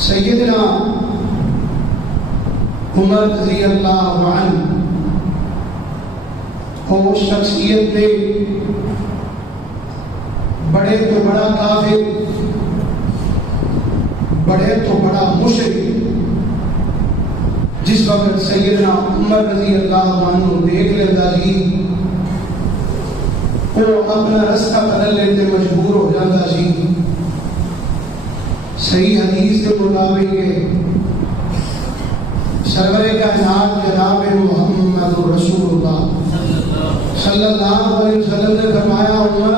سیدنا عمر رضی اللہ عنہ وہ شخصیت تھے بڑے تو بڑا کافر، بڑے تو بڑا مشرک۔ جس وقت سیدنا عمر رضی اللہ عنہ دیکھ لیتا جی وہ اپنا رستہ بدل لیتے مجبور ہو جاتا جی۔ صحیح حدیث کے مطابق سرور کائنات جناب محمد رسول اللہ صلی اللہ علیہ وسلم نے فرمایا عمر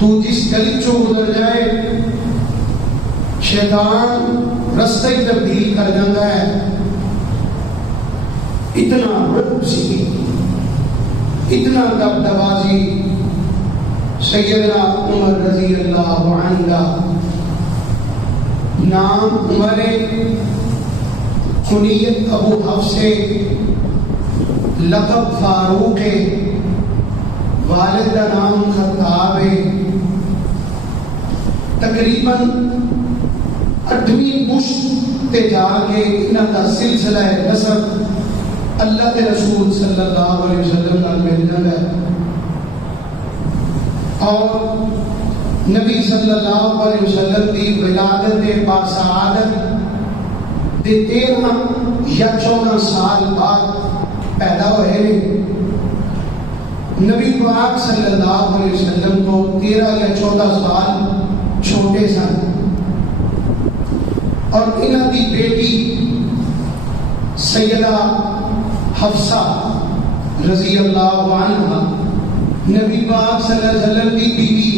تو جس گلی چوں گزر جائے شیطان رستہ ہی تبدیل کر جاتا ہے۔ اتنا رعب سی، اتنا دبدبا سی سیدنا عمر رضی اللہ عنہ کا۔ نام عمر، کنیت ابو حفص، لقب فاروق، والد کا نام خطاب ہے۔ تقریباً 8ویں پشت تے جا کے انہاں دا سلسلہ نسب اللہ کے رسول صلی اللہ علیہ وسلم نال مل جاتا ہے، اور نبی صلی اللہ علیہ وسلم دی ولادت باسعادت دے 13 یا 14 سال بعد پیدا ہوئے ہیں۔ نبی پاک صلی اللہ علیہ وسلم کو 13 یا 14 سال چھوٹے سن، اور انہاں دی بیٹی سیدہ حفصہ رضی اللہ عنہ نبی پاک صلی اللہ علیہ وسلم دی بیوی۔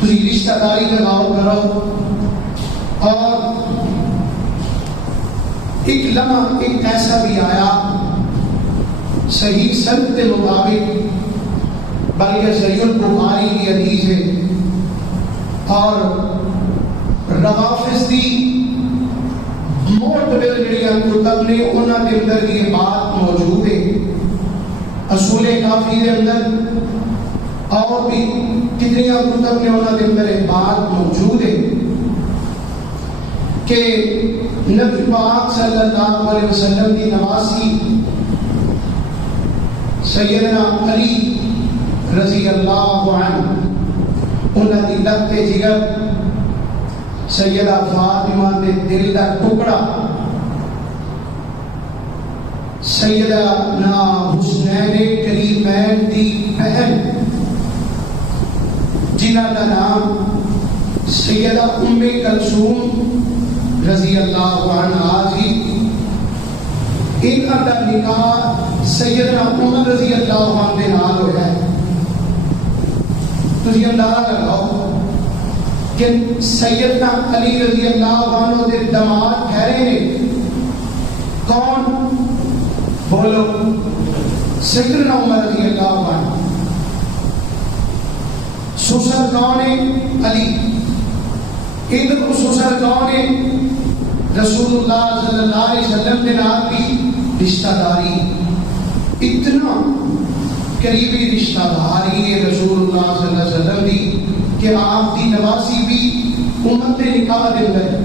تسی رشتہ داری لگاؤ کرو، اور ایک لمحہ ایک ایسا بھی آیا صحیح سند کے مطابق، بلکہ صحیح البخاری کی حدیث ہے، اور روافض دی معتبر جڑیاں کتب نے انہاں کے اندر یہ بات موجود ہے، اصول کافی کے اندر اور بھی کتنی کتب نے انہاں کے اندر یہ بات موجود ہے کہ نبی پاک صلی اللہ علیہ وسلم کی نواسی سیدنا علی رضی اللہ عنہ، انہاں دی لگت جگر سیدہ فاطمہ دے دل دا ٹکڑا سیدنا حسنین کریمین دی بہن جنہاں دا نام سیدہ ام کلثوم رضی اللہ عنہا جی، انہاں دا نکاح سیدنا عمر رضی اللہ عنہ دے نال ہویا ہے۔ تسی اندازہ لگاؤ کہ سیدنا علی رضی اللہ عنہ دے داماد ٹھہرے نے کون؟ بولو، سیدنا عمر رضی اللہ عنہ۔ سسر کون ہے؟ علی۔ ادھر کو سسر کون ہے؟ رسول اللہ صلی اللہ علیہ وسلم کے نام بھی رشتہ داری، اتنا قریبی رشتہ داری ہے رسول اللہ صلی اللہ علیہ وسلم دی کہ آپ کی نواسی بھی امت نکاح دے گئے۔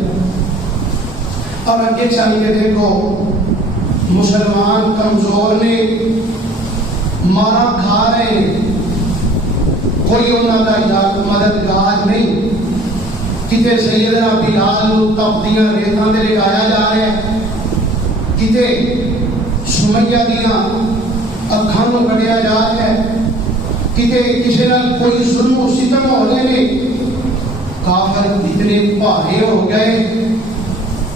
اور اگے چل کے دیکھو مسلمان کمزور نے، مارا کھا رہے، کوئی انہوں کا مددگار نہیں۔ کتے سیدنا بلال تپدیاں ریتاں دے لگایا جا رہا ہے، کتے سمیہ دیاں اکھاں نوں کڈیا جا رہا ہے، کتے کسی نال کوئی ظلم و ستم ہو رہے نے۔ کافر اتنے بھارے ہو گئے،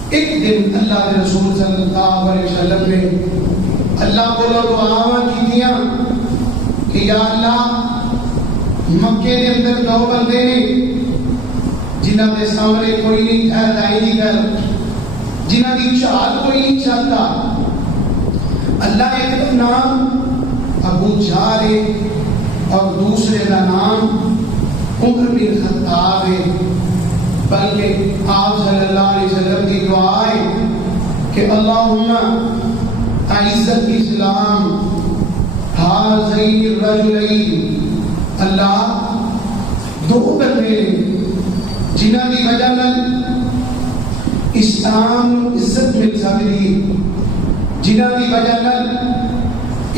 ایک دن اللہ کے رسول صلی اللہ علیہ وسلم نے اللہ کو دعاواں کیتیاں کہ یا اللہ مکے دے اندر 2 بندے نے جنہاں دے سامنے کوئی نہیں ٹھہرائی نہیں کر، جنہاں دی چال کوئی نہیں چلتا۔ اللہ ایک کا نام ابو جہل ہے اور دوسرے کا نام عمر بن خطاب ہے، بلکہ آپ صلی اللہ علیہ وسلم کی دعا ہے کہ اللہم اعز الاسلام ہذین الرجلین، اللہ 2 بندے جنہاں دی وجہ نال اسلام نو عزت مل سکتی ہے، جنہاں دی وجہ نال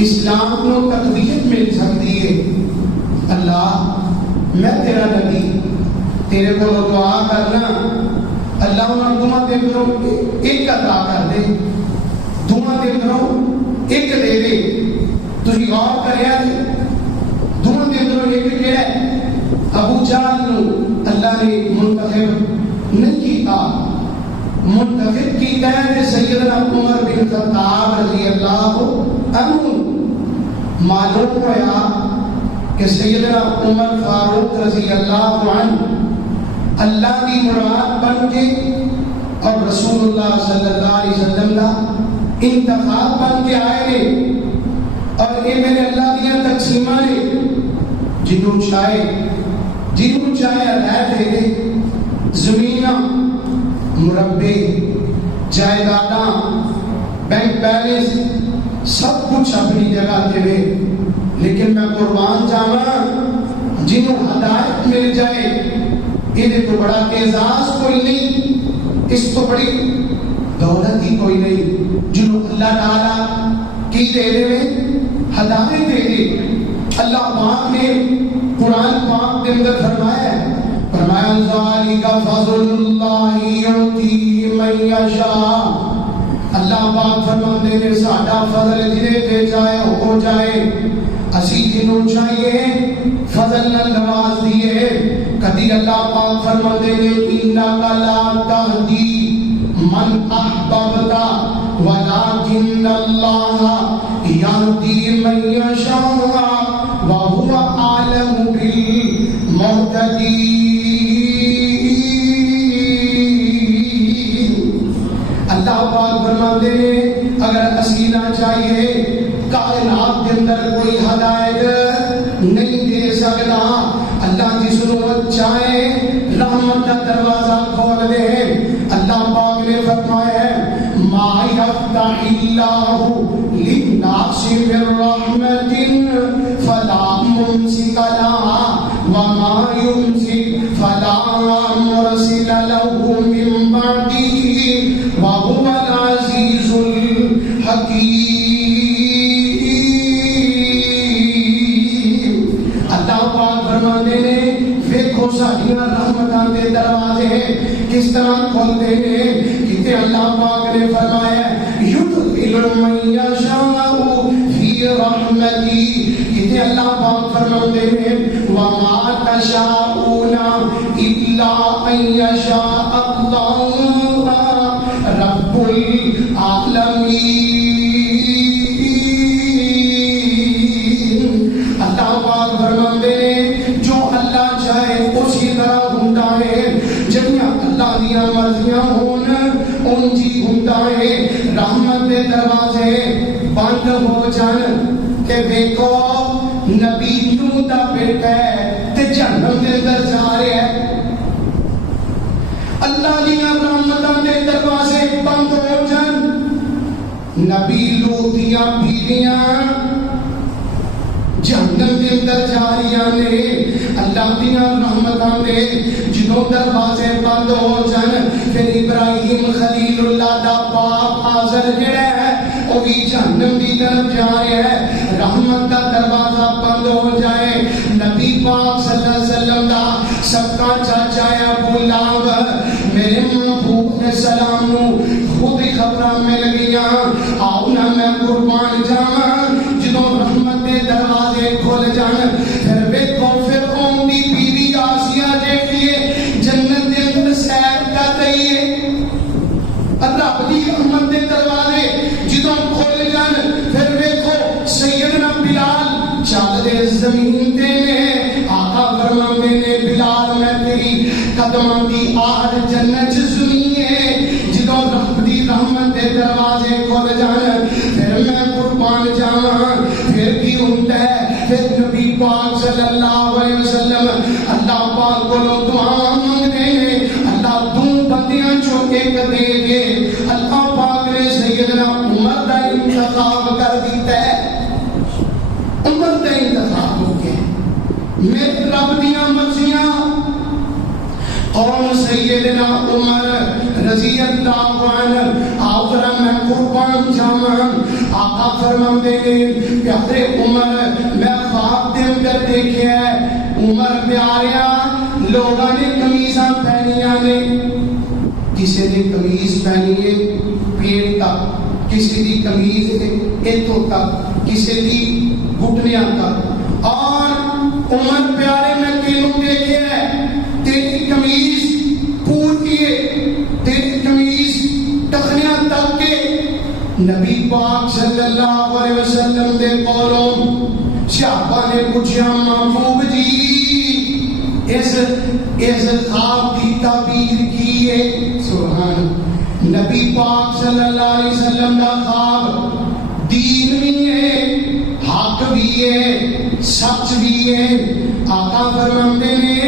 اسلام نو تقویت مل سکتی ہے۔ اللہ میں تیرا نبی تیرے کو دعا کرنا، اللہ انہوں دعا دے کرو ایک عطا کر دے، دعا دے کرو ایک دے دے۔ تسی غور کریا جی دعا دے کرو ایک کہڑا ہے؟ ابو جہل نو اللہ نے منتخب نہیں کیتا، منتخب کیتا ہے سیدنا عمر بن خطاب رضی اللہ عنہ۔ معلوم ہوا کہ سیدنا عمر فاروق رضی اللہ عنہ اللہ کی مراد بن کے اور رسول اللہ صلی اللہ علیہ وسلم کا انتخاب بن کے آئے نے، اور یہ میرے اللہ دیا تقسیمہ نے جنہوں چاہے علیہ دے دے، زمینہ مربے جائیداداں بینک بیلنس سب کچھ اپنی جگہ دے، لیکن میں قربان جانا جنہوں ہدایت مل جائے یہ تو بڑا اعزاز کوئی نہیں، اس تو بڑی دولت ہی کوئی نہیں۔ جنہوں اللہ تعالیٰ کی دے دے ہدایت دے دے۔ اللہ پاک نے قرآن پاک کے اندر فرمایا ذالک فضل اللہ یؤتیہ من یشاء۔ اللہ پاک فرماتے ہیں ساڈا فضل جنہیں پہ چاہے ہو جائے، اسی جنہوں چاہیے فضل نہ نواز دیے۔ کدی اللہ پاک فرماتے ہیں انک لا تہدی من احببت ولکن اللہ یہدی من یشاء وہو اعلم بالمہتدین۔ اللہ پاک فرماتے ہیں اگر اسی نہ چاہیے کائنات کے اندر کوئی ہدایت نہیں دے سکتا۔ اللہ جس کو چاہے رحمت کا دروازہ کھول دے۔ اللہ پاک نے فرمایا ہے ما یفتح اللہ للناس من رحمت فلا ممسک لها وما يمسك فلا مرسل له من بعده وهو العزيز الحكيم۔ اللہ پاک فرماتے ہیں دیکھو ساڈیاں رحمتاں دے دروازے کس طرح کھلتے ہیں۔ کتے اللہ پاک نے فرمایا یدخل من یشاء فی رحمتی، کتے اللہ پاک فرماتے ہیں وما تشاءون الا ان یشاء اللہ رب العالمین۔ اللہ پاک فرماتے ہیں جو اللہ چاہے اسی طرح ہوتا ہے، جنیاں اللہ دیا مرضیاں ہون ان جی ہوتا ہے۔ رحمت دے دروازے بند ہو جان کہ دیکھو نبی نوح دا بیٹا ہے تے جہنم دے اندر جا رہے ہیں۔ اللہ دیا رحمتاں دے دروازے بند ہو جان، نبی لوط دیاں بیویاں جہنم دے اندر جا رہی نے۔ اللہ دیا رحمتاں دے جنوں دروازے بند ہو جان، پھر ابراہیم خلیل اللہ دا باپ آزر جڑا ہے وہ بھی جہنم دی طرف جا رہا ہے۔ رحمت کا دروازہ بند ہو جائے، نبی پاک صلی اللہ علیہ وسلم دا سب کا چاچا ہے ابو لہب، میرے محبوب نے سلام نو خود ہی خبراں مل گیا، آؤ نہ میں قربان جاواں۔ جدوں رحمت دے دروازے کھل جان پھر ویکھو فرعون دی بیوی آسیہ دیکھیے جنت دے اندر سیر کر رہی ہے۔ رب دی رحمت دے دروازے جدوں کھل جان پھر ویکھو سیدنا بلال چل دے زمین تے نے، آقا فرماندے نے بلال میں تیری قدماں دی آڑ جنت سنی ہے۔ جدوں رب دی رحمت دے دروازے کھل جان پھر میں قربان جاواں۔ پھر کی ہوتا ہے؟ پھر نبی پاک صلی اللہ علیہ وسلم اللہ پاک کو دعا مانگتے ہیں، اللہ دو بندیاں چو ایک دے دے۔ اللہ پاک نے سیدنا عمر کا انتخاب کر دیتا ہے، عمر کا انتخاب ہو گیا۔ میرے رب دیاں مرضیاں قوم سیدنا عمر رضی اللہ عنہ آؤ ذرا میں قربان جاواں آقا فرماندے نے پیارے عمر میں خواب دے اندر دیکھیا ہے عمر پیاریا لوگاں نے قمیضاں پہنیاں نے کسی نے قمیض پہنی ہے پیٹ تک کسی دی قمیض اتوں تک کسی دی گھٹنیاں تک اور عمر پیارے میں کینوں دیکھیا ہے تیری قمیض پوری ہے تیری قمیض ٹخنیاں تک کے نبی پاک صلی اللہ علیہ وسلم دے کولوں صحابہ نے پوچھا محبوب جی اس خواب کی تعبیر کی ہے سبحان نبی پاک صلی اللہ علیہ وسلم کا خواب دین بھی ہے حق بھی ہے سچ بھی ہے آقا فرماتے نے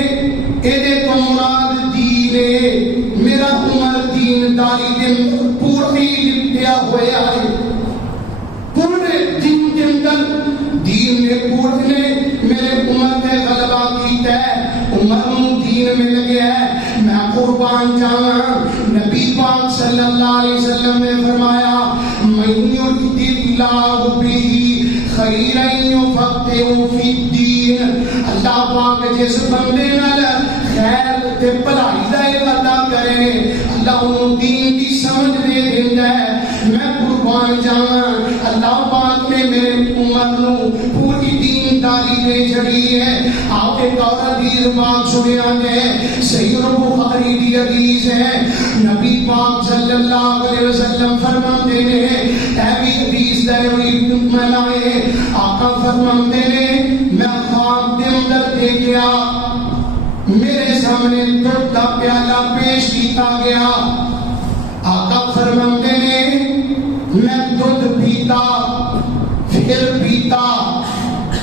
ایدے تو مراد دین ہے میرا عمر دین داری دن پوری لپٹیا ہویا ہے پورے دن کے اندر دین نے پورے میرے عمر نے غلبہ کیتا ہے عمر دین میں لگے ہے میں قربان جاواں نبی پاک صلی اللہ علیہ وسلم نے فرمایا من یرد اللہ بہ خیرا یفقہہ فی الدین اللہ پاک جس بندے نال خیر تے بھلائی دا ارادہ کرے اللہ انہوں دین دی سمجھ دے دیندا ہے میں قربان جاواں اللہ پاک نے میرے عمر نو پوری دین داری دے چھڑی ہے آپ ایک اور حدیث پاک سنیا گے صحیح بخاری دی حدیث ہے نبی پاک صلی اللہ علیہ وسلم فرماتے نے اے بھی حدیث دے منائے آقا فرماتے نے میں خواب دے اندر دیکھا میرے سامنے دودھ کا پیالہ پیش کیتا گیا آقا فرماتے نے میں دودھ پیتا پھر پیتا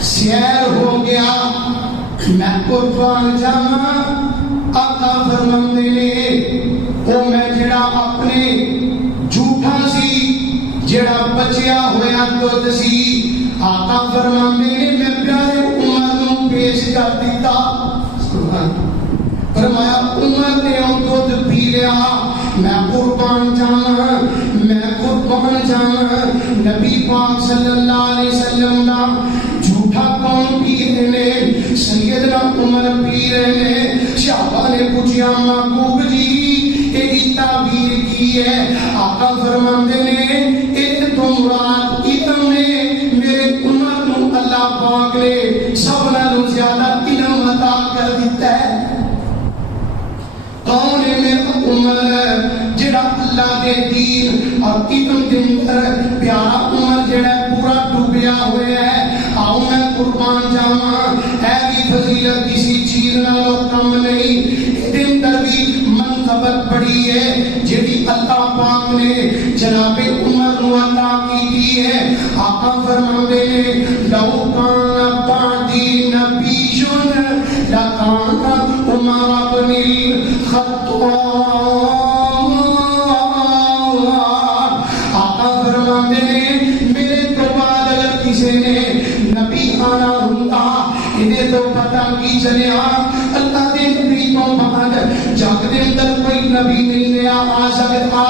سیر ہو گیا میں قربان جاواں آقا فرماتے نے او میں جڑا اپنے جھوٹا سی جڑا بچیا ہویا دودھ سی آقا فرماتے نے میں پیارے عمر نو پیش کر دیتا فرمایا عمر نے او دودھ پی لیا میں قربان جاواں نبی پاک صلی اللہ علیہ وسلم دا جھوٹا کون پی رہے نے سیدنا عمر پی رہے نے صحابہ نے پوچھا محبوب جی ایدی تعبیر کی ہے آقا فرماندے نے ایک تو مراد علم نے میرے عمر نو اللہ پاک نے سب نالوں زیادہ علم عطا کر دیتا ہے کون ہے میرا عمر جڑا اللہ دے دین اور علم دے اندر پیارا عمر جڑا پورا ڈوبیا ہوا ہے آؤ میں قربان جاواں اے بھی فضیلت کسی چیز نالوں کم نہیں دے اندر بھی منقبت بڑی ہے جڑی اللہ پاک نے جناب عمر نو عطا کی ہے آقا فرماتے نے لو کان بعدی نبیٌ لکان عمر بن الخطاب آقا فرماتے نے میرے تو بعد اگر کسی نے نبی آنا ہوندا انہیں تو پتہ کی چلیا اللہ دے نبی تو بعد جگ دے اندر کوئی نبی نہیں نیا آ سکتا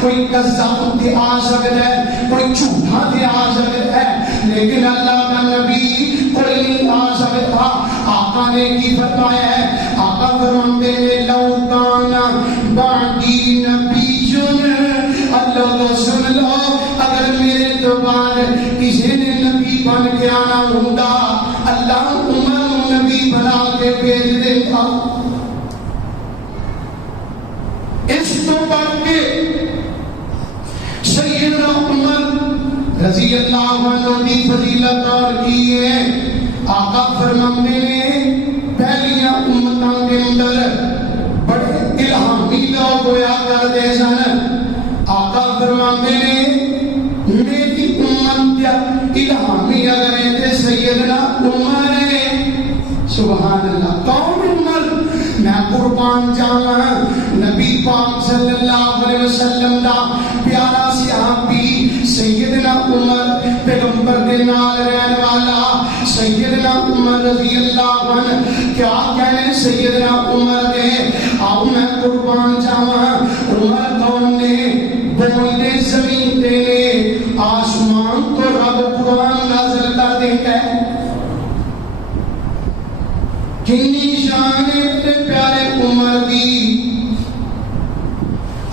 کوئی قذاب تے آ سکتا ہے کوئی جھوٹا تے آ سکتا ہے لیکن اللہ کا نبی کوئی نہیں آ سکتا آقا نے کی فرمایا ہے آقا فرماتے ہیں لو کان بعدی نبی اللہ کو سن لو اگر میرے تو بعد کسی نے نبی بن کے آنا ہوندا اللہ عمر نبی بنا کے بھیج دیتا اس تو بڑھ کے سیدنا عمر رضی اللہ عنہ کی فضیلت اور کی ہے آقا فرماتے نے پہلیاں امتاں کے اندر بڑے الہامی لوگ ہویا کرتے سن آقا فرماتے نے میری امت الہامی اگر ہے سیدنا عمر ہے سبحان اللہ کون عمر میں قربان جاواں نبی پاک صلی اللہ علیہ وسلم دا پیارا صحابی سیدنا عمر پیغمبر دے نال رہن والا سیدنا عمر رضی اللہ عنہ کیا کہنے سیدنا عمر دے آؤ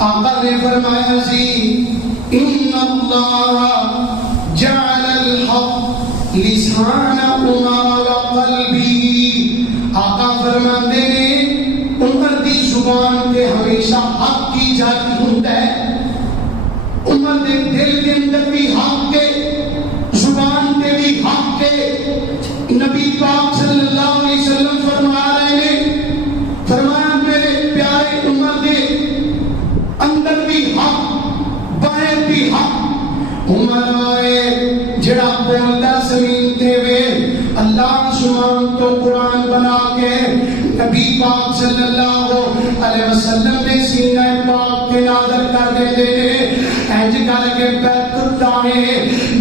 آقا نے فرمایا سی ان اللہ جعل الحق لسان عمر وقلبی، آقا فرماتے ہیں عمر دی زبان تے ہمیشہ حق کی جاری ہوتا ہے، عمر دے دل کے اندر بھی حق کے، زبان تے بھی حق کے۔ نبی پاک صلی اللہ علیہ وسلم فرما رہے ہیں، فرمایا میرے پیارے عمر دے اندر بھی حق، باہر بھی حق۔ عمر آئے جڑا بولتا زمین تے وے، اللہ سبحان تو قرآن بنا کے نبی پاک صلی اللہ علیہ وسلم نے سینہ پاک کے نازل کر دیتے ہیں، اینج کر کے بیت اللہ ہے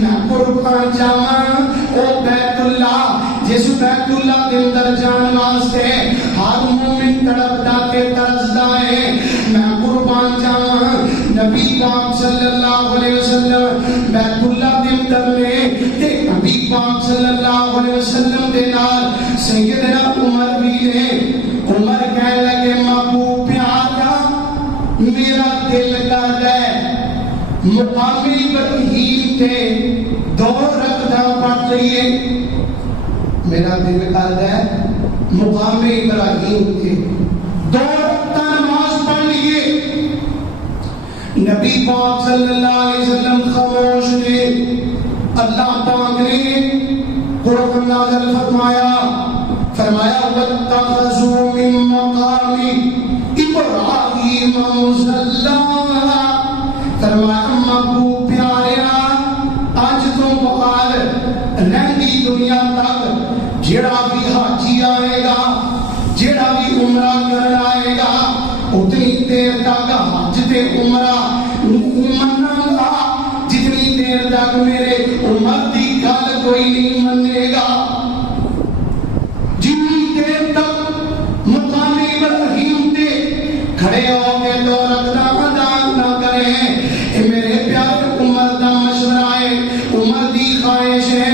میں قربان جاواں، او بیت اللہ جس بیت اللہ کے اندر جان واسطے ہر مومن تڑپدا تے ترسدا ہے، میں قربان جاواں۔ نبی پاک صلی اللہ علیہ وسلم بیت اللہ کے اندر میں تے نبی پاک صلی اللہ علیہ وسلم دے نال سیدنا عمر بھی نے۔ عمر کہنے لگے محبوب پیارا میرا دل کر ہے مقامی ابراہیم کے 2 رکعتاں پڑھ لئے، میرا دل کر ہے مقامی ابراہیم کے 2 رکعتاں نماز پڑھ لیے۔ نبی پاک صلی اللہ علیہ وسلم خاموش تھے، اللہ پاک نے قرآن نازل فرمایا، فرمایا وَاتَّخَذُوا مِن مَّقَامِ إِبْرَاهِيمَ مُصَلًّى، فرمایا محبوب پیاریا آج تو بعد رہندی دنیا تک جڑا بھی حاجی آئے گا، جڑا بھی عمرہ کر آئے گا، اتنی دیر تک حج تے عمرہ نہیں منوں گا جتنی دیر تک میرے عمر دی گل کوئی نہیں منے گا۔ جتنی دیر تک مقام ابراہیم تے کھڑے ہو کے 2 رکعتاں ادا نہ کریں، اے میرے پیارے عمر دا مشورہ ہے، عمر دی خواہش ہے،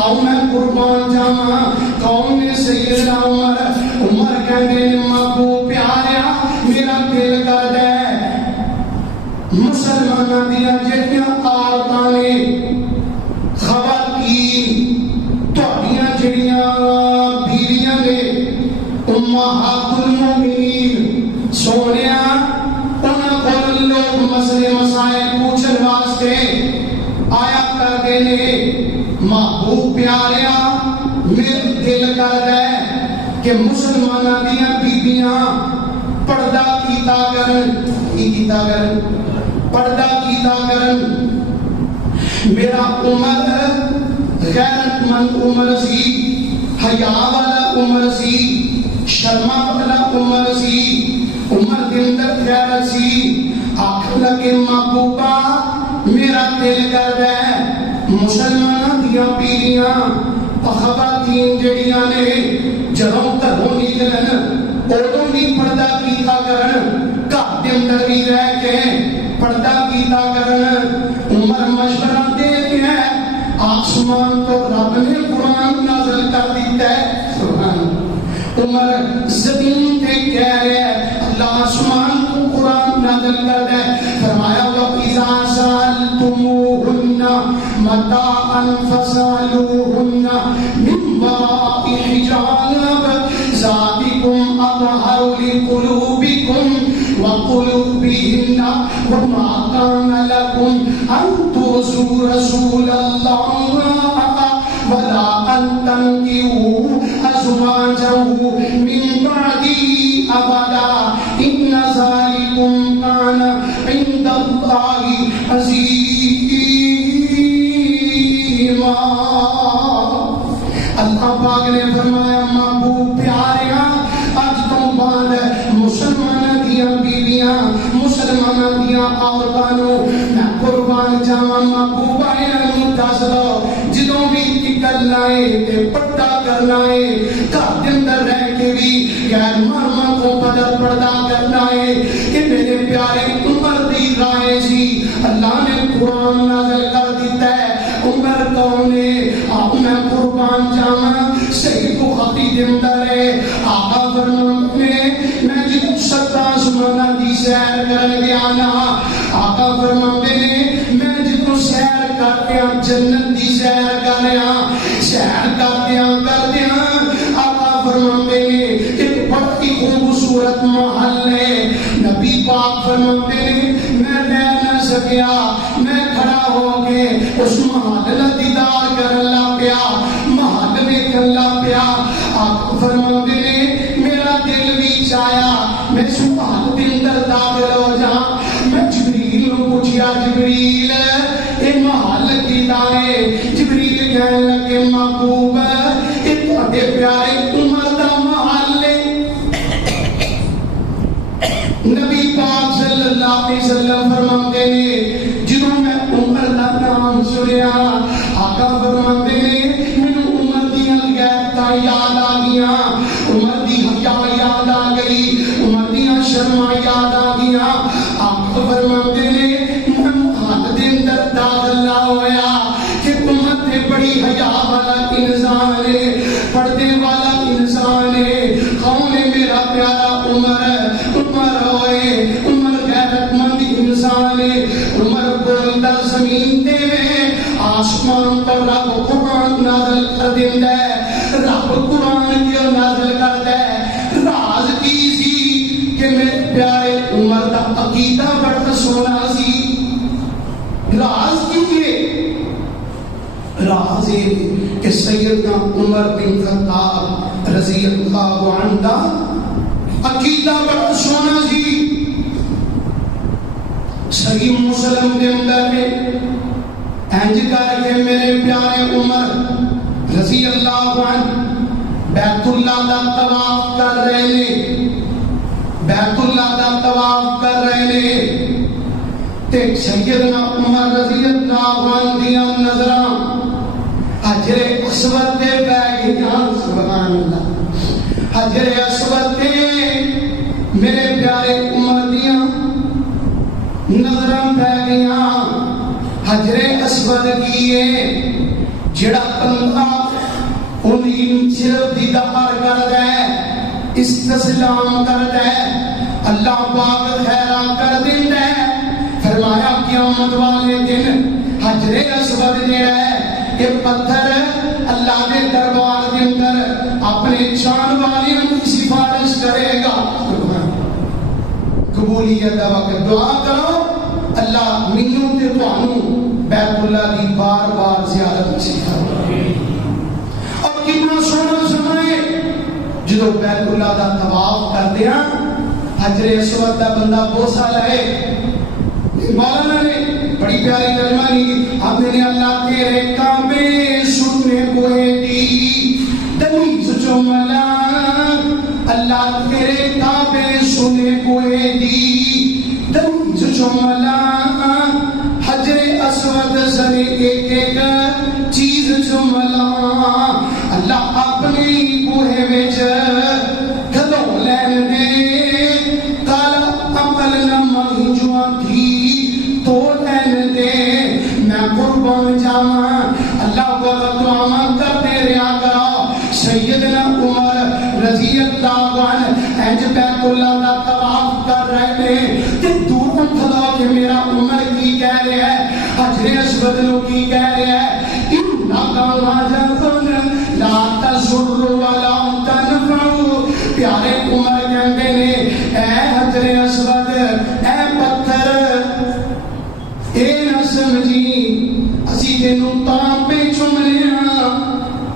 آؤ میں قربان جاواں۔ کون نے سیدنا عمر؟ عمر کہتے ہیں محبوب پیاریا میرا دل کردا ہے مسلماناں دیاں جڑیاں عورتاں نے، خواتین تہاڈیاں جڑیاں بیویاں نے، امہات المومنین سونیا انہاں کول لوگ مسئلے مسائل پوچھن واسطے آیا کرتے نے۔ محبوب پیاریا میرا دل کردا ہے کہ مسلماناں دیاں بیبیاں پردہ کیتا کرن، کی کیتا کرن، پردہ کیتا کرن۔ میرا عمر غیرت مند عمر سی، حیا والا عمر سی، شرما والا عمر سی، عمر کے اندر غیرت سی۔ آخر لگے محبوبہ میرا دل کردا ہے مسلماناں دیاں بیویاں خواتین جڑیاں نے جدوں گھروں نکلن ادوں بھی پردہ کیتا کرن، گھر دے اندر بھی رہ کے پردہ کیتا کرن۔ عمر مشورہ دے دیا ہے، آسمان تو رب نے قرآن نازل کر دیتا ہے، سبحان عمر زمین پہ کہہ رہے ہیں، اللہ آسمان کو قرآن نازل کر دے، فرمایا وَإِذَا سَأَلْتُمُوهُنَّ مَتَاعًا فَاسْأَلُوهُنَّ مِنْ وَرَاءِ حِجَابٍ ذَلِكُمْ أَطْهَرُ لِقُلُوبِكُمْ وَقُلُوبِهِنَّ وَمَا كَانَ لَكُمْ أَن تُؤْذُوا رَسُولَ اللَّهِ وَلَا أَن تَنكِحُوا أَزْوَاجَهُ مِن بَعْدِهِ أَبَدًا إِنَّ ذَلِكُمْ كَانَ عِندَ اللَّهِ عَظِيمًا۔ اللہ پاک نے فرمایا محبوب پیاریا آج تو بعد مسلمانوں دیاں بیویاں، مسلمانوں دیاں عورتوں میں قربان جاواں۔ محبوبہ انہاں دس دو جدوں بھی نکلنا ہے تے پردہ کرنا ہے، گھر دے اندر رہ کے بھی غیر محرماں کو بدل پردہ کرنا ہے، کہ میرے پیارے عمر دی رائے سی، اللہ نے قرآن نازل کر دیتا ہے۔ عمر کون ہے؟ آپ میں قربان جاواں، صحیح بخاری دے اندر ہے، آقا فرماتے ہیں میں جب 70 زمانہ دی سیر کرن گیا نا آقا فرماندے نے میں جدوں سیر کردیاں جنت دی سیر کر رہا سیر کردیاں آقا فرماندے نے ایک بڑی خوبصورت محل ہے نبی پاک فرماندے نے میں رہ نہ سکیا میں کھڑا ہو کے اس محل دا دیدار کرن لگ پیا محل ویکھن لگ پیا آقا فرماندے نے میرا دل بھی چاہیا میں اس محل دے اندر داخل ہو جاؤں میں جبریل نو پوچھیا جبریل اے محل کیدا ہے جبریل کہنے لگے محبوب اے تہاڈے پیارے عمر دا محل ہے نبی پاک صلی اللہ علیہ وسلم فرماندے نے جدوں میں عمر دا نام سنیا آقا فرماندے نے مینوں عمر دیاں غیرتاں یاد آ گئیاں عمر دی حیا یاد آ گئی عمر دیاں شرماں یاد آ گئیاں آقا فرماندے نے میں محل دے اندر داخل ہویا کہ عمر تے بڑی حیا والا انسان ہے پردے والا انسان ہے کون ہے میرا پیارا عمر ہوئے عمر غیرت مند انسان ہے عمر بولتا زمین دے میں آسمان پر رب قرآن نازل کر دیندا ہے رب قرآن کیوں نازل کردا ہے راز کی سی کہ میرے پیارے عمر دا عقیدہ بڑا سونا سی راز کی راز ہے کہ سیدنا عمر بن خطاب رضی اللہ عنہ دا عقیدہ بڑا سونا سی صحیح مسلم کے اندر میں انج کر کے میرے پیارے عمر رضی اللہ عنہ بیت اللہ دا طواف کر رہے نے بیت اللہ دا طواف کر رہے نے تے سیدنا عمر رضی اللہ عنہ دیاں نظراں حجر اسود تے پہ گئیاں سبحان اللہ حجر اسود تے میرے پیارے عمر دیاں نظراں پہ گئیاں حجر اسود کیے جڑا بندہ انہیں صرف دیدار کردا ہے استسلام کردا ہے اللہ پاک خیرہ کر دیندا ہے فرمایا قیامت والے دن حجر اسود جڑا ہے یہ پتھر اللہ کے دربار کے اندر اپنے شان والیاں کی سفارش کرے گا قبولیت دا وقت دعا کرو اللہ مینوں تے تانوں بیت اللہ دی بار بار زیارت نصیب کرے اور کتنا سونا سمائے جدو بیت اللہ دا طواف کردے ہاں حجر اسود دا بندہ بوسا لائے مولانا نے بڑی پیاری کلمہ لی ہم نے اللہ تیرے کعبے سننے کوئے دی دنیز چملا اللہ تیرے کعبے سننے کوئے دی دنیز چملا حجر اسود سر ایک ایک چیز چملا اللہ اپنی کوئے وچ کدوں لین دے کالا عمل نمائی جوان تھی تو لین دے میں قربان جاواں اللہ کو دعا کرتے رہا کرو سیدنا عمر رضی اللہ عنہ انج بیت اللہ دا طواف کر رہے تھے تے دور کھڑا کہ میرا عمر کی کہہ رہا ہے حجر اسود نو کی کہہ رہا ہے انکا واجبن لا تضر ولا تنفع پیارے عمر کہندے نے اے حجر اسود اے پتھر اے نہ سمجھی اسی تینوں تاں پہ چومنے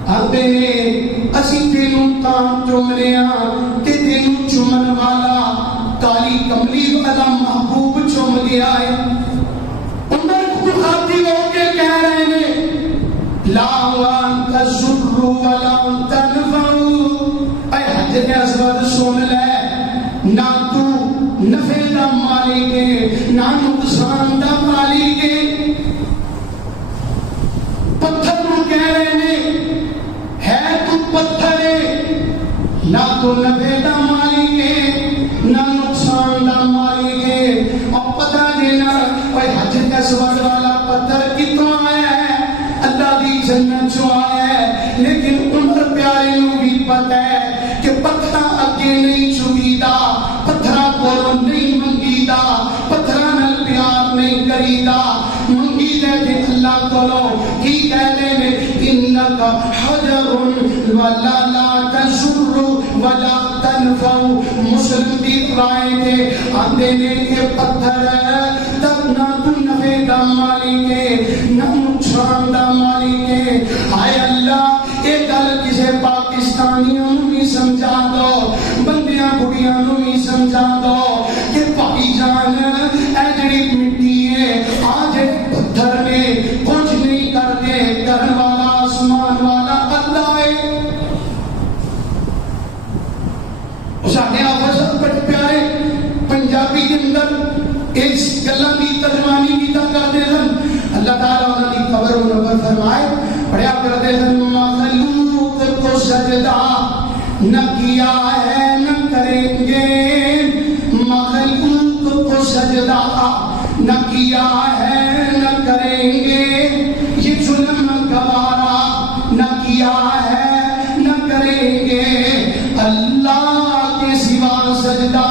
آتے نے اسی تینوں تاں چومنے تے تینوں چومن والا کالی کملی والا محبوب چوم گیا ہے عمر کو خاطی ہو کے کہہ رہے ہیں لا وان تضر ولا تنفع اے حجر اسود سن لے نہ تو نفع دا مالک ہے نہ نقصان دا مالک ہے پتھر کو کہہ رہے ہیں تو پتھر ہے نہ تو نفع دا مالک ہے نہ نقصان دا مالک ہے اور پتہ دینا اے حجر اسود والا پتھر کتوں آیا ہے اللہ دی جنت جو آیا ہے لیکن عمر پیارے نو بھی پتہ ہے کہ پتھر اگے نہیں چمیدا پتھر کو نہیں منگیدا وَلَا لَا تَنْصُرُوا وَلَا تَنْفَعُوا. مسلم دی رائے دے آندے نے کہ پتھر تب نہ تو نفع دا مالک ہے نہ نقصان دا مالک ہے. آئے اللہ اے گل کسے پاکستانیوں بھی سمجھا دو, بندیاں بڑیاں بھی سمجھا دو کہ بھائی جان اے جڑی مٹی ہے آج پتھر نے کچھ نہیں کرتے, کرن والا آسمان والا اللہ ہے. ساڈے آفس بڑے پیارے پنجابی کے اندر اس گلاں دی ترجمانی کیتا کرتے سن. اللہ تعالیٰ انہاں دی قبر منور فرمائے پڑھیا کرتے سن مخلوق کو سجدہ نہ کیا ہے نہ کریں گے, مخلوق کو سجدہ نہ کیا ہے نہ کریں گے, یہ ظلم گوارا نہ کیا ہے نہ کریں گے. اللہ کے سوا سجدہ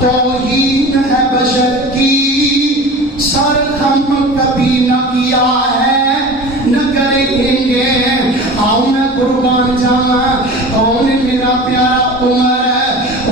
توہین ہے بشر کی, سر خم کبھی نہ کیا ہے نہ کریں گے. آؤ میں قربان جاواں کون میرا پیارا عمر ہے.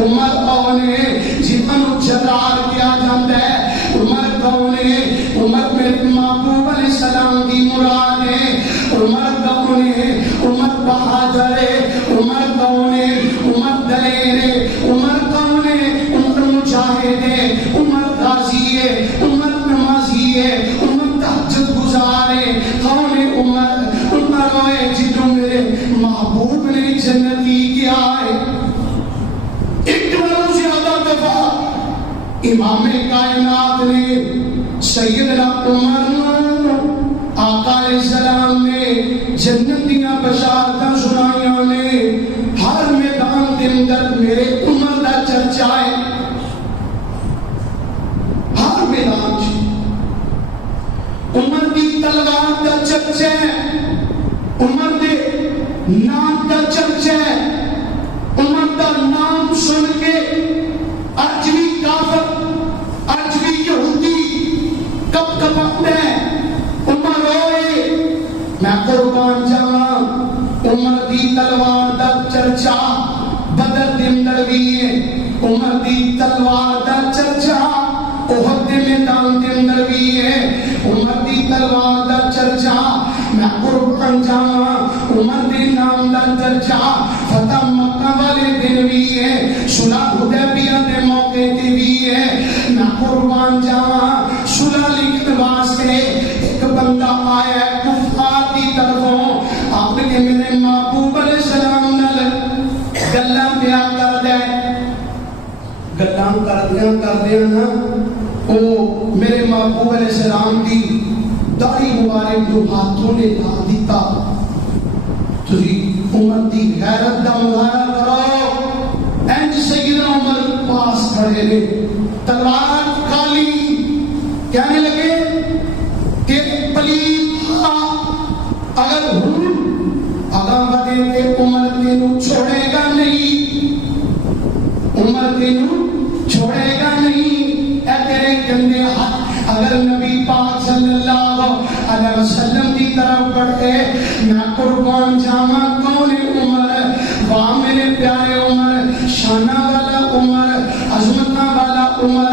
عمر کون ہے جنہوں جرار کیا جاتا ہے. عمر کون ہے, عمر میرے محبوب علیہ السلام کی مراد ہے. عمر کون ہے, عمر بہادر ہے. عمر کون ہے, عمر دلیر ہے. عمر کون ہے, عمر مجاہد ہے. عمر غازی ہے. عمر نمازی ہے. عمر تہجد گزار ہے. کون ہے عمر, عمر ہوئے جنہوں میرے محبوب نے جنتی کیا ہے. ایک بار زیادہ دفعہ امام کائنات نے سیدنا عمر آقا علیہ السلام نے جنتیاں بشارتاں سنائیاں نے. ہر میدان کے اندر میرے عمر دا چرچا ہے, ہر میدان عمر دی تلوار دا چرچا ہے, عمر دے نام دا چرچا ہے. عمر دا نام سن کے اج بھی کافر اج بھی یہودی کب کپاتے ہیں. عمر ہوئے میں قربان جاواں عمر دی تلوار دا چرچا بدر دے اندر بھی ہے. عمر دی تلوار دا چرچا احد دے میدان دے اندر بھی ہے. عمر دی تلوار دا چرچا میں قربان جاواں عمر دے نام دا چرچا فتح مکہ والے دن بھی ہے, صلح حدیبیہ دے موقع تے بھی ہے. میں قربان جاواں صلح لکھن واسطے ایک بندہ آیا ہے کفار دی طرفوں, آپ کے میرے محبوب علیہ السلام نال گلاں پیا کردا ہے. گلاں کردیاں نا او میرے محبوب علیہ السلام دی داڑھی مبارک جو ہاتھوں نے لا دیتا. تسی عمر دی غیرت دا مظاہرہ کرو. اینج سیدنا عمر پاس کھڑے نے تلوار کھالی کہنے لگے کہ پلیت اگر ہوں آگاہ بڑھے کہ عمر تینوں چھوڑے گا نہیں, عمر تینوں چھوڑے گا نہیں. اے تیرے گندے ہاتھ اگر نبی پاک صلی اللہ علیہ وسلم کی طرف بڑھے میں قربان جاواں کون عمر, واہ میرے پیارے عمر, شانہ والا عمر, عظمتہ والا عمر,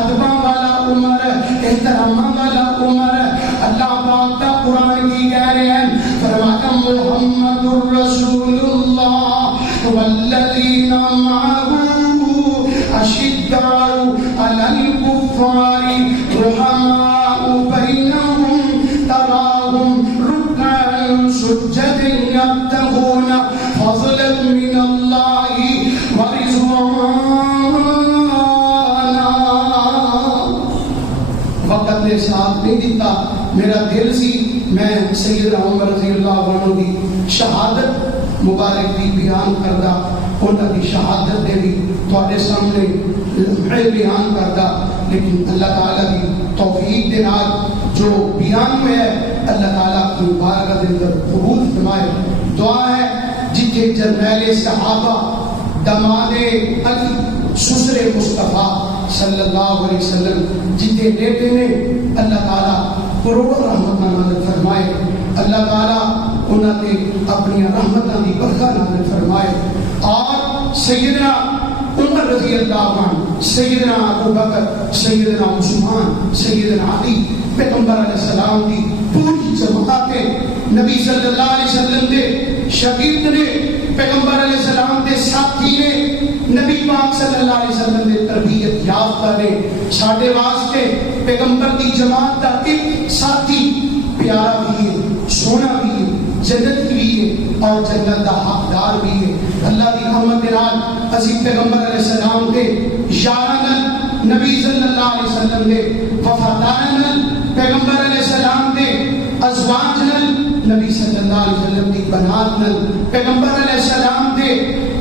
ادبہ والا عمر, احترام والا عمر. اللہ پاک دا قرآن کی کہہ رہے ہیں فرماتا محمد الرسول اللہ والذین معه اشداء علی الکفار رحماء بینہم تراہم رکعا سجدا یبتغون فضلا من اللہ ورضوانا. وقت نے ساتھ نہیں دیتا, میرا دل سی میں سیدنا عمر رضی اللہ عنہ کی شہادت مبارک بھی بیان کردا, انہاں کی شہادت دے بھی تواڈے سامنے لمحے بیان کردا, لیکن اللہ تعالیٰ کی توفیق دے نال جو بیان میں ہے اللہ تعالیٰ کی بارگاہ دے اندر قبول فرمائے. دعا ہے جتھے جرنیل صحابہ دماد علی سسر مصطفیٰ صلی اللہ علیہ وسلم جتنے لیٹے نے اللہ تعالیٰ کروڑوں رحمت نازل فرمائے. اللہ تعالیٰ انہاں تے اپنی رحمتاں دی برکت نازل فرمائے. اور سیدنا عمر رضی اللہ عنہ، سیدنا ابو بکر، سیدنا عثمان، سیدنا علی، پیغمبر علیہ السلام دی پوری جماعت نبی صلی اللہ علیہ وسلم دے شاگرد نے، پیغمبر علیہ السلام دے ساتھی نے، نبی پاک صلی اللہ علیہ وسلم دے تربیت یافتہ نے. ساڈے واسطے پیغمبر دی جماعت دا ایک ساتھی پیارا بھی ہے، سونا بھی ہے، جنت بھی ہے اور جنت دا حقدار بھی ہے. اللہ دی رحمت نال اسی پیغمبر علیہ السلام دے یاراں نبی صلی اللہ علیہ وسلم دے وفاداراں پیغمبر علیہ السلام دے ازواج نال، نبی صلی اللہ علیہ وسلم دی بنات نال، پیغمبر علیہ السلام دے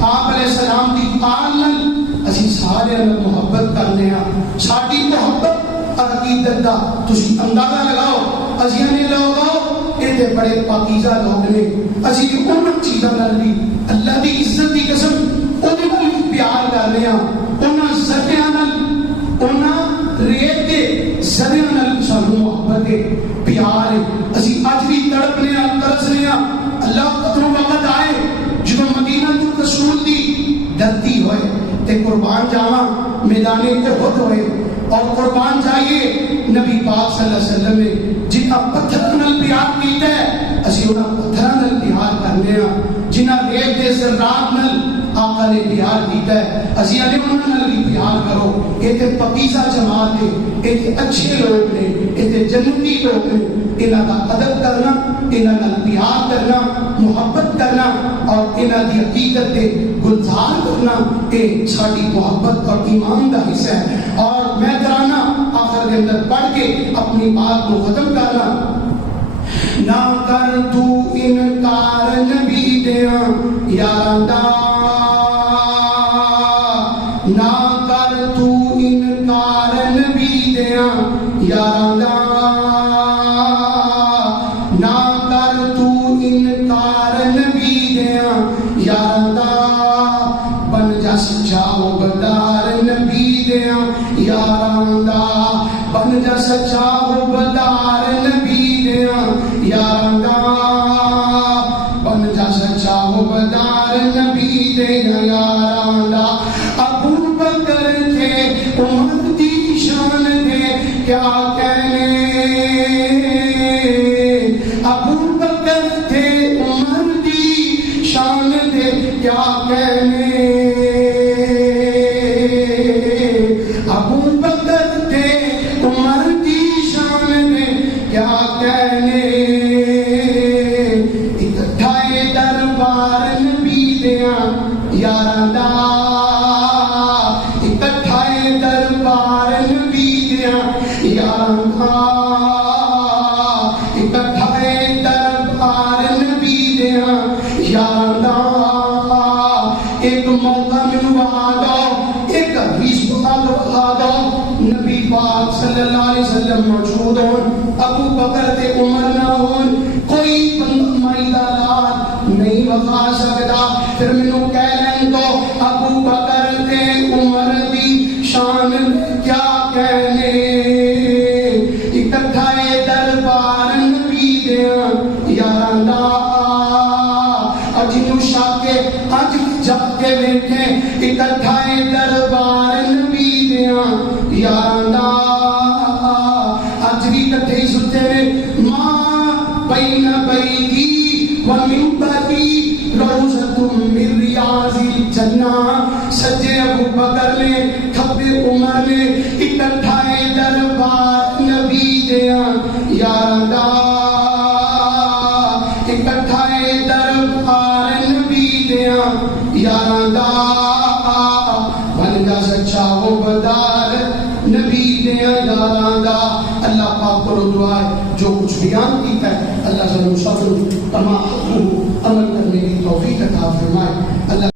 آپ علیہ السلام دی آل نال اسی سارے نال محبت کرنے ہاں. ساڈی محبت عقیدت دا تسی اندازہ لگاؤ، اسی نے لوگاؤ یہ تے بڑے پاکیزہ لوگ نے. اسی ان چیزاں نال بھی اللہ دی عزت دی قسم انہاں نال پیار کرنے ہاں، انہاں زدیاں نال، انہاں ریت دے زدیاں نال سانو محبت ہے، پیار ہے. اسی اج بھی تڑپنے ہاں، ترسنے ہاں. اللہ قدروں وقت آئے جدوں مدینہ تو رسول دی دھرتی ہوئے تے قربان جاواں میدان احد ہوئے اور قربان جائیے نبی پاک صلی اللہ علیہ وسلم نے جنہ پتھر نال پیار کیتا ہے اسی انہاں پتھراں نال پیار کرنے ہاں. جنہ ریت دے ذرات نال آقا نے پیار کیتا ہے اسی انہاں نال بھی پیار کرو. یہ تے پاکیزہ جماعت ہے، یہ تے اچھے لوگ نے، یہ تے جنتی لوگ نے. انہاں دا ادب کرنا، انہاں نال پیار کرنا، محبت کرنا اور انہاں دی عقیدت تے گلزار کرنا، یہ ساری محبت اور ایمان دا حصہ ہے. اور میں ترانہ آخر کے اندر پڑھ کے اپنی بات کو ختم کرنا. نہ کر تو انکار نبی دیاں یاراں دا، نہ کر تو انکار نبی دیاں یاراں دا، نہ کر تو انکار نبی دیاں یاراں دا. بن جا سچا وفادار نبی دیاں یاراں دا، بن جا سچا وفادار نبی دیاں یاراں دا، بن جا سچا وفادار نبی دیاں یاراں دا. ابو بکر تھے عمر دی شان دے کیا کہنے، ابو بکر تھے عمر دی شان دے کیا کہنے، ابو بکر تھے عمر دی شان دے کیا کہنے. اکٹھائے دربار نبی دیاں یاراں دا، اکٹھائے دربار نبی دیاں یاراں دا، اکٹھائے دربار نبی دیاں یاراں دا. ایک موقع میں وہاں دو، ایک حدیث بخا دو، نبی پاک صلی اللہ علیہ وسلم موجود ہون، ابو بکر تے عمر نہ ہون، کوئی بندہ مائی دا لات نہیں بخا سکتا. پھر مینوں کہہ لیں تو ابو بکر تے عمر دی شان کیا کہنے. اکٹھائے دربار نبی دیاں یاراں دا، جنوں شاکے اج جا کے بیٹھے اکٹھائے دربار نبی دیاں یاراں دا. اج بھی کٹھے ستے نے ماں بین بیتی و منبری روضۃ من ریاض الجنہ. سجے ابو بکر نے، کھبے عمر نے، اکٹھائے دربار نبی دیاں یاراں دا، اکٹھائے دربار نبی دیاں یاراں دا. بن جا سچا وفادار نبی دیاں یاراں دا. اللہ پاک کو دعا ہے جو کچھ بیان کیتا ہے اللہ سے صبر تمام عمل کرنے کی توفیق عطا فرمائے. اللہ